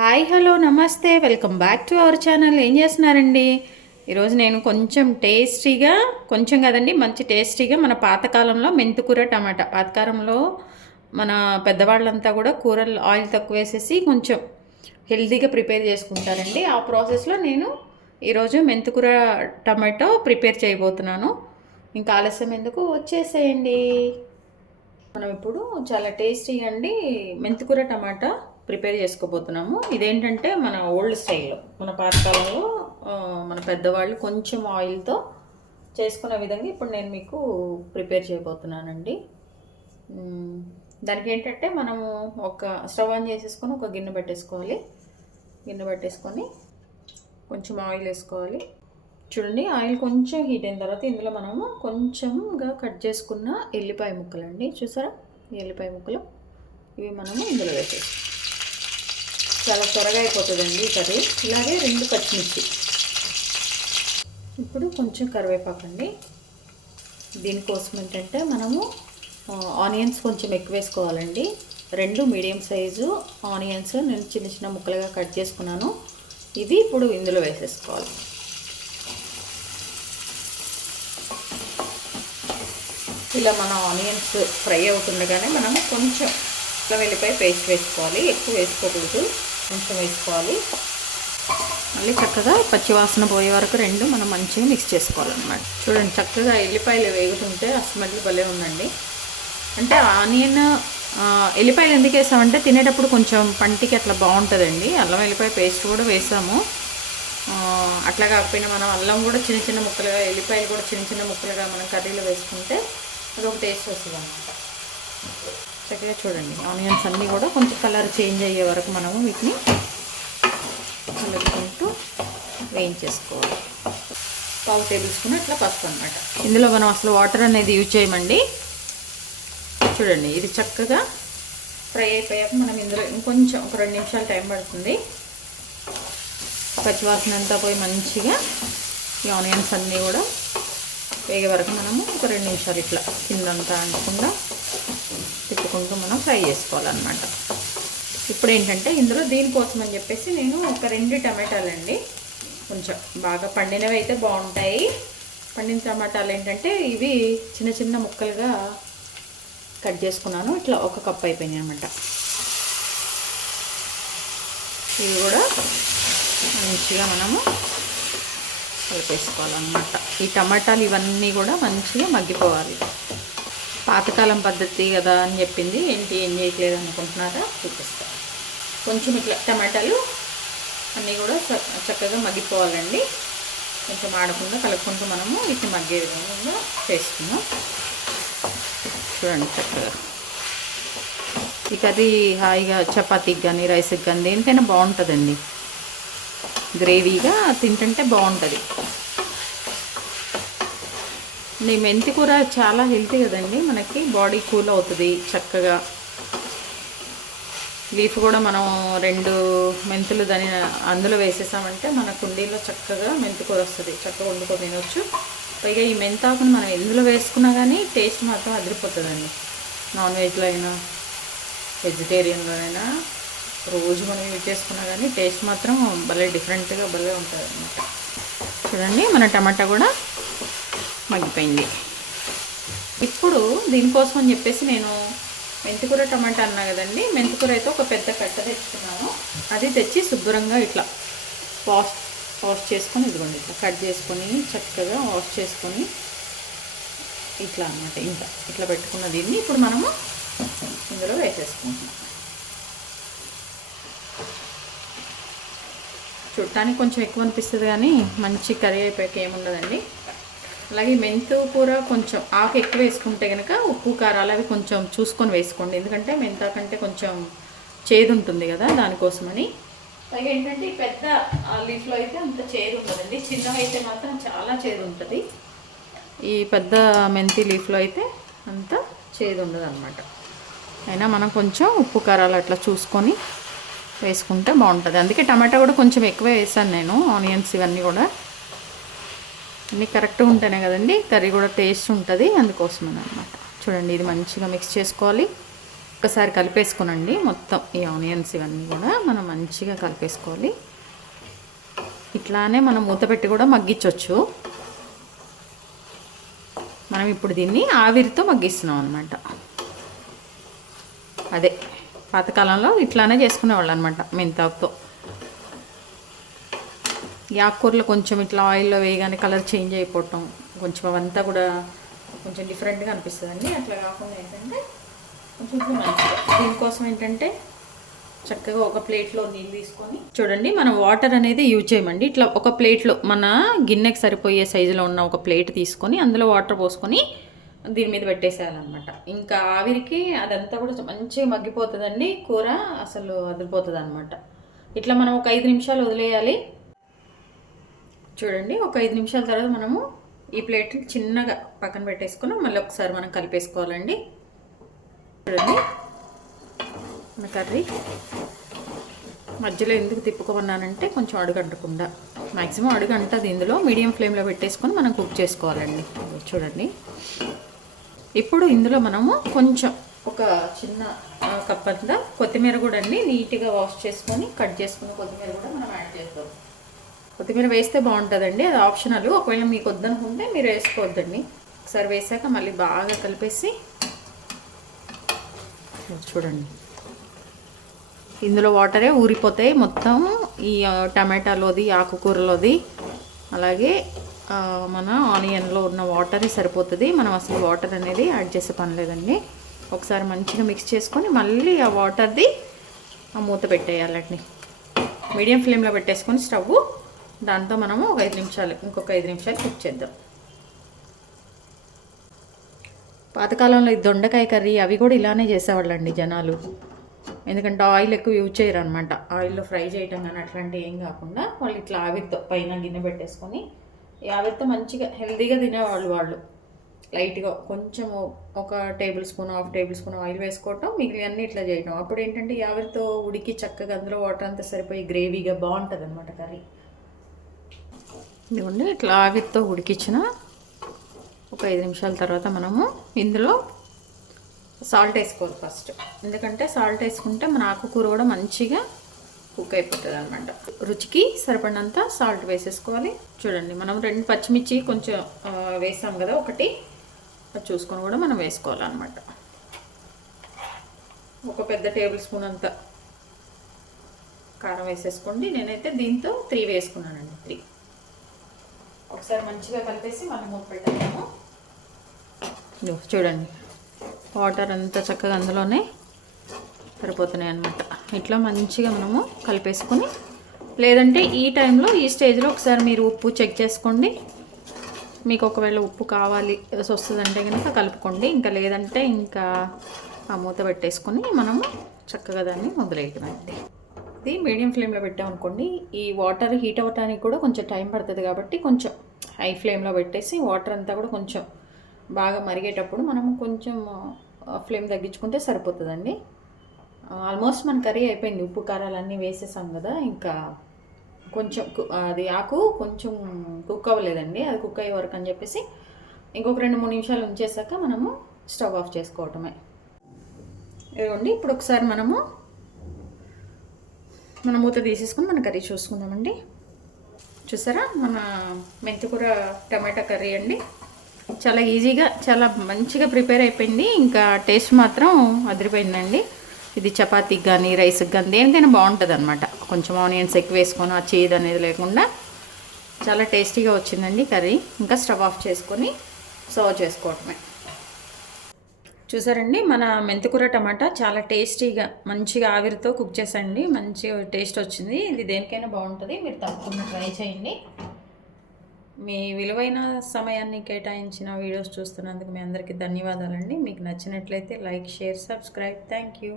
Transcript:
Hi hello నమస్తే welcome back to our channel. ఏం చేస్తున్నారండి? ఈరోజు నేను కొంచెం టేస్టీగా, కొంచెం కదండి మంచి టేస్టీగా మన పాతకాలంలో మెంతికూర టమాటా, పాతకాలంలో మన పెద్దవాళ్ళంతా కూడా కూరలు ఆయిల్ తక్కువ వేసేసి కొంచెం హెల్తీగా ప్రిపేర్ చేసుకుంటారండి. ఆ ప్రాసెస్లో నేను ఈరోజు మెంతికూర టమాటో ప్రిపేర్ చేయబోతున్నాను. ఇంకా ఆలస్యం ఎందుకు, వచ్చేసేయండి. మనం ఇప్పుడు చాలా టేస్టీగా అండి మెంతికూర టమాటా ప్రిపేర్ చేసుకోబోతున్నాము. ఇదేంటంటే మన ఓల్డ్ స్టైల్లో, మన పాతకాలంలో మన పెద్దవాళ్ళు కొంచెం ఆయిల్తో చేసుకునే విధంగా ఇప్పుడు నేను మీకు ప్రిపేర్ చేయబోతున్నానండి. దానికి ఏంటంటే మనము ఒక స్టవ్ ఆన్ చేసేసుకొని ఒక గిన్నె పెట్టేసుకోవాలి. గిన్నె పెట్టేసుకొని కొంచెం ఆయిల్ వేసుకోవాలి. చూడండి, ఆయిల్ కొంచెం హీట్ అయిన తర్వాత ఇందులో మనము కొంచెంగా కట్ చేసుకున్న ఎల్లిపాయ ముక్కలండి, చూసారా ఈ ఎల్లిపాయ ముక్కలు, ఇవి మనము ఇందులో వేసేస్తాం. చాలా త్వరగా అయిపోతుందండి ఈ కర్రీ. ఇలాగే 2 పచ్చిమిర్చి, ఇప్పుడు కొంచెం కరివేపాకు అండి. దీనికోసం ఏంటంటే మనము ఆనియన్స్ కొంచెం ఎక్కువ వేసుకోవాలండి. 2 మీడియం సైజు ఆనియన్స్ నేను చిన్న చిన్న ముక్కలుగా కట్ చేసుకున్నాను. ఇవి ఇప్పుడు ఇందులో వేసేసుకోవాలి. ఇలా మన ఆనియన్స్ ఫ్రై అవుతుండగానే మనము కొంచెం వెల్లిపాయ పేస్ట్ వేసుకోవాలి. ఎక్కువ వేసుకోకూడదు, కొంచెం వేసుకోవాలి. మళ్ళీ చక్కగా పచ్చివాసన పోయే వరకు 2 మనం మంచిగా మిక్స్ చేసుకోవాలన్నమాట. చూడండి, చక్కగా ఎల్లిపాయలు వేగుతుంటే ఆ స్మెల్ భలే ఉందండి. అంటే ఆనియన్ ఎల్లిపాయలు ఎందుకు వేసామంటే తినేటప్పుడు కొంచెం పంటికి అట్లా బాగుంటుందండి. అల్లం వెల్లిపాయ పేస్ట్ కూడా వేసాము. అట్లా కాకపోయినా మనం అల్లం కూడా చిన్న చిన్న ముక్కలుగా, ఎల్లిపాయలు కూడా చిన్న చిన్న ముక్కలుగా మనం కర్రీలో వేసుకుంటే అదొక టేస్ట్ వస్తుంది అన్నమాట. చక్కగా చూడండి, ఆనియన్స్ అన్నీ కూడా కొంచెం కలర్ చేంజ్ అయ్యే వరకు మనము వీటిని కలుపుకుంటూ వేయించేసుకోవాలి. 1/2 టేబుల్ స్పూన్ అట్లా పసుపు అన్నమాట. ఇందులో మనం అసలు వాటర్ అనేది యూజ్ చేయమండి. చూడండి, ఇది చక్కగా ఫ్రై అయిపోయాక మనం ఇందులో ఇంకొంచెం ఒక 2 నిమిషాలు టైం పడుతుంది. పచ్చివాసన అంతా పోయి మంచిగా ఈ ఆనియన్స్ అన్నీ కూడా వేగే వరకు మనము ఒక 2 నిమిషాలు ఇట్లా కిందంతా అంటకుండా తిప్పుకుంటూ మనం ఫ్రై చేసుకోవాలన్నమాట. ఇప్పుడు ఏంటంటే ఇందులో దీనికోసం అని చెప్పేసి నేను ఒక 2 టమాటాలు అండి, కొంచెం బాగా పండినవి అయితే బాగుంటాయి. పండిన టమాటాలు ఏంటంటే ఇవి చిన్న చిన్న ముక్కలుగా కట్ చేసుకున్నాను. ఇట్లా 1 కప్ అయిపోయినాయి అన్నమాట. ఇవి కూడా మంచిగా మనము కలిపేసుకోవాలన్నమాట. ఈ టమాటాలు ఇవన్నీ కూడా మంచిగా మగ్గిపోవాలి. పాతకాలం పద్ధతి కదా అని చెప్పింది, ఏంటి ఏం చేయట్లేదు అనుకుంటున్నారా, చూపిస్తాను. కొంచెం ఇట్లా టమాటాలు అన్నీ కూడా చక్కగా మగ్గిపోవాలండి. కొంచెం ఆడకుండా కలుపుకుంటూ మనము వీటిని మగ్గే విధంగా చేసుకుందాం. చూడండి, చక్కగా ఈ కర్రీ హాయిగా చపాతీకి కానీ రైస్కి కానీ దేనికైనా బాగుంటుందండి. గ్రేవీగా తింటుంటే బాగుంటుంది. ఈ మెంతి కూర చాలా హెల్తీ కదండి, మనకి బాడీ కూల్ అవుతుంది చక్కగా. లీఫ్ కూడా మనం 2 మెంతులు దాని అందులో వేసేసామంటే మన కుండీలో చక్కగా మెంతి కూర వస్తుంది. చక్కగా వండుకొని తినవచ్చు. పైగా ఈ మెంతాకుని మనం ఎందులో వేసుకున్నా కానీ టేస్ట్ మాత్రం అదిరిపోతుందండి. నాన్ వెజ్లో అయినా వెజిటేరియన్లో అయినా రోజు మనం యూజ్ చేసుకున్నా కానీ టేస్ట్ మాత్రం భలే డిఫరెంట్గా భలే ఉంటుంది అన్నమాట. చూడండి, మన టమాటా కూడా మగ్గిపోయింది. ఇప్పుడు దీనికోసం అని చెప్పేసి నేను మెంతికూర టమాటా అన్నా కదండి, మెంతికూర అయితే ఒక పెద్ద కట్ట తెచ్చుకున్నాను. అది తెచ్చి శుభ్రంగా ఇట్లా వాష్ చేసుకొని, ఇదిగోండి ఇట్లా కట్ చేసుకొని చక్కగా వాష్ చేసుకొని ఇట్లా అన్నమాట. ఇట్లా పెట్టుకున్న దీన్ని ఇప్పుడు మనము ఇందులో వేసేసుకుంటున్నాం. చూడటానికి కొంచెం ఎక్కువ అనిపిస్తుంది కానీ మంచి కర్రీ అయిపోయాక ఏముండదండి. అలాగే మెంతు కూర కొంచెం ఆకు ఎక్కువ వేసుకుంటే కనుక ఉప్పు కారాలు అవి కొంచెం చూసుకొని వేసుకోండి. ఎందుకంటే మెంతా కంటే కొంచెం చేదు ఉంటుంది కదా, దానికోసమని. అలాగే ఏంటంటే ఈ పెద్ద లీఫ్లో అయితే అంత చేదు ఉండదండి, చిన్నవి అయితే మాత్రం చాలా చేదు ఉంటుంది. ఈ పెద్ద మెంతి లీఫ్లో అయితే అంత చేదు ఉండదు అన్నమాట. అయినా మనం కొంచెం ఉప్పు కారాలు అట్లా చూసుకొని వేసుకుంటే బాగుంటుంది. అందుకే టమాటా కూడా కొంచెం ఎక్కువ వేసాను నేను. ఆనియన్స్ ఇవన్నీ కూడా అన్నీ కరెక్ట్గా ఉంటేనే కదండి కర్రీ కూడా టేస్ట్ ఉంటుంది, అందుకోసమని అనమాట. చూడండి, ఇది మంచిగా మిక్స్ చేసుకోవాలి. ఒకసారి కలిపేసుకోనండి. మొత్తం ఈ ఆనియన్స్ ఇవన్నీ కూడా మనం మంచిగా కలిపేసుకోవాలి. ఇట్లానే మనం మూత పెట్టి కూడా మగ్గించవచ్చు. మనం ఇప్పుడు దీన్ని ఆవిరితో మగ్గిస్తున్నాం అనమాట. అదే పాతకాలంలో ఇట్లానే చేసుకునేవాళ్ళు అనమాట మెంతాకుతో. ఈ ఆకుకూరలు కొంచెం ఇట్లా ఆయిల్లో వేయగానే కలర్ చేంజ్ అయిపోవటం, కొంచెం అవంతా కూడా కొంచెం డిఫరెంట్గా అనిపిస్తుందండి. అట్లా కాకుండా ఏంటంటే కొంచెం ఇప్పుడు మంచిగా దీనికోసం ఏంటంటే చక్కగా ఒక ప్లేట్లో నీళ్ళు తీసుకొని చూడండి, మనం వాటర్ అనేది యూజ్ చేయమండి. ఇట్లా ఒక ప్లేట్లో మన గిన్నెకి సరిపోయే సైజులో ఉన్న ఒక ప్లేట్ తీసుకొని అందులో వాటర్ పోసుకొని దీని మీద పెట్టేసేయాలన్నమాట. ఇంకా ఆవిరికి అదంతా కూడా మంచిగా మగ్గిపోతుందండి. కూర అసలు అదిరిపోతుంది అనమాట. ఇట్లా మనం ఒక 5 నిమిషాలు వదిలేయాలి. చూడండి, ఒక 5 నిమిషాల తర్వాత మనము ఈ ప్లేట్ చిన్నగా పక్కన పెట్టేసుకుని మళ్ళీ ఒకసారి మనం కలిపేసుకోవాలండి. చూడండి, మన కర్రీ మధ్యలో ఎందుకు తిప్పుకోమన్నానంటే కొంచెం అడుగంటకుండా, మ్యాక్సిమం అడుగంటది. ఇందులో మీడియం ఫ్లేమ్లో పెట్టేసుకొని మనం కుక్ చేసుకోవాలండి. చూడండి, ఇప్పుడు ఇందులో మనము కొంచెం ఒక చిన్న కప్ అంతా కొత్తిమీర కూడా అండి నీట్గా వాష్ చేసుకొని కట్ చేసుకుని కొత్తిమీర కూడా మనం యాడ్ చేస్తాం. కొత్తిమీర వేస్తే బాగుంటుందండి, అది ఆప్షనల్. ఒకవేళ మీకు వద్దనుకుంటే మీరు వేసుకోవద్దండి. ఒకసారి వేసాక మళ్ళీ బాగా కలిపేసి చూడండి, ఇందులో వాటరే ఊరిపోతాయి మొత్తం. ఈ టమాటాలోది, ఆకుకూరలోది, అలాగే మన ఆనియన్లో ఉన్న వాటరే సరిపోతుంది. మనం అసలు వాటర్ అనేది యాడ్ చేసే పని లేదండి. ఒకసారి మంచిగా మిక్స్ చేసుకొని మళ్ళీ ఆ వాటర్ది ఆ మూత పెట్టేయాలండి. మీడియం ఫ్లేమ్లో పెట్టేసుకొని స్టవ్, దాంతో మనము ఒక 5 నిమిషాలు, ఇంకొక 5 నిమిషాలు కుక్ చేద్దాం. పాతకాలంలో ఈ దొండకాయ కర్రీ అవి కూడా ఇలానే చేసేవాళ్ళండి జనాలు. ఎందుకంటే ఆయిల్ ఎక్కువ యూజ్ చేయరు అనమాట. ఆయిల్లో ఫ్రై చేయటం కానీ అట్లాంటివి ఏం కాకుండా వాళ్ళు ఇట్లా ఆవిరితో పైన గిన్నె పెట్టేసుకొని ఈ ఆవిరితో మంచిగా హెల్తీగా తినేవాళ్ళు. వాళ్ళు లైట్గా కొంచెం ఒక table spoon, half table spoon oil వేసుకోవటం, మిగిలినన్నీ ఇట్లా చేయటం. అప్పుడు ఏంటంటే ఈ ఆవిరితో ఉడికి చక్కగా అందులో వాటర్ అంతా సరిపోయి గ్రేవీగా బాగుంటుంది అనమాట కర్రీ. ఇదిగోండి, ఇట్లా ఆవిరితో ఉడికించిన ఒక 5 నిమిషాల తర్వాత మనము ఇందులో సాల్ట్ వేసుకోవాలి ఫస్ట్. ఎందుకంటే సాల్ట్ వేసుకుంటే మన ఆకుకూర కూడా మంచిగా కుక్ అయిపోతుంది అనమాట. రుచికి సరిపడినంత సాల్ట్ వేసేసుకోవాలి. చూడండి, మనం 2 పచ్చిమిర్చి కొంచెం వేసాం కదా, ఒకటి అది చూసుకొని కూడా మనం వేసుకోవాలన్నమాట. ఒక పెద్ద టేబుల్ స్పూన్ అంత కారం వేసేసుకోండి. నేనైతే దీంతో 3 వేసుకున్నానండి. 3 ఒకసారి మంచిగా కలిపేసి మళ్ళీ మూత పెట్టాము. చూడండి, వాటర్ అంతా చక్కగా అందులోనే సరిపోతున్నాయి అన్నమాట. ఇట్లా మంచిగా మనము కలిపేసుకొని, లేదంటే ఈ టైంలో ఈ స్టేజ్లో ఒకసారి మీరు ఉప్పు చెక్ చేసుకోండి. మీకు ఒకవేళ ఉప్పు కావాలి వస్తుందంటే కనుక కలుపుకోండి. ఇంకా లేదంటే ఇంకా ఆ మూత పెట్టేసుకొని మనము చక్కగా దాన్ని వదిలేయటమండి. ఇది మీడియం ఫ్లేమ్లో పెట్టామనుకోండి, ఈ వాటర్ హీట్ అవ్వడానికి కూడా కొంచెం టైం పడుతుంది. కాబట్టి కొంచెం హై ఫ్లేమ్లో పెట్టేసి వాటర్ అంతా కూడా కొంచెం బాగా మరిగేటప్పుడు మనము కొంచెం ఫ్లేమ్ తగ్గించుకుంటే సరిపోతుందండి. ఆల్మోస్ట్ మన కర్రీ అయిపోయింది. ఉప్పు కారాలన్నీ వేసేసాం కదా, ఇంకా కొంచెం అది ఆకు కొంచెం కుక్ అవ్వలేదండి. అది కుక్ అయ్యే వరకు అని చెప్పేసి ఇంకొక 2-3 నిమిషాలు ఉంచేసాక మనము స్టవ్ ఆఫ్ చేసుకోవటమే. ఇదిగోండి, ఇప్పుడు ఒకసారి మన మూత తీసేసుకొని మన కర్రీ చూసుకుందామండి. చూసారా, మన మెంతికూర టమాటా కర్రీ అండి. చాలా ఈజీగా చాలా మంచిగా ప్రిపేర్ అయిపోయింది. ఇంకా టేస్ట్ మాత్రం అదిరిపోయిందండి. ఇది చపాతీకి కానీ రైస్కి కానీ దేనికైనా బాగుంటుంది అనమాట. కొంచెం ఆనియన్స్ ఎక్కువ వేసుకొని ఆ చేదు అనేది లేకుండా చాలా టేస్టీగా వచ్చిందండి కర్రీ. ఇంకా స్టవ్ ఆఫ్ చేసుకొని సర్వ్ చేసుకోవటమే. చూసారండి, మన మెంతికూర టమాటా చాలా టేస్టీగా మంచిగా ఆవిరితో కుక్ చేసండి. మంచి టేస్ట్ వచ్చింది. ఇది దేనికైనా బాగుంటుంది. మీరు తప్పకుండా ట్రై చేయండి. మీ విలువైన సమయాన్ని కేటాయించిన వీడియోస్ చూస్తున్నందుకు మీ అందరికీ ధన్యవాదాలండి. మీకు నచ్చినట్లయితే like, share, subscribe. Thank you.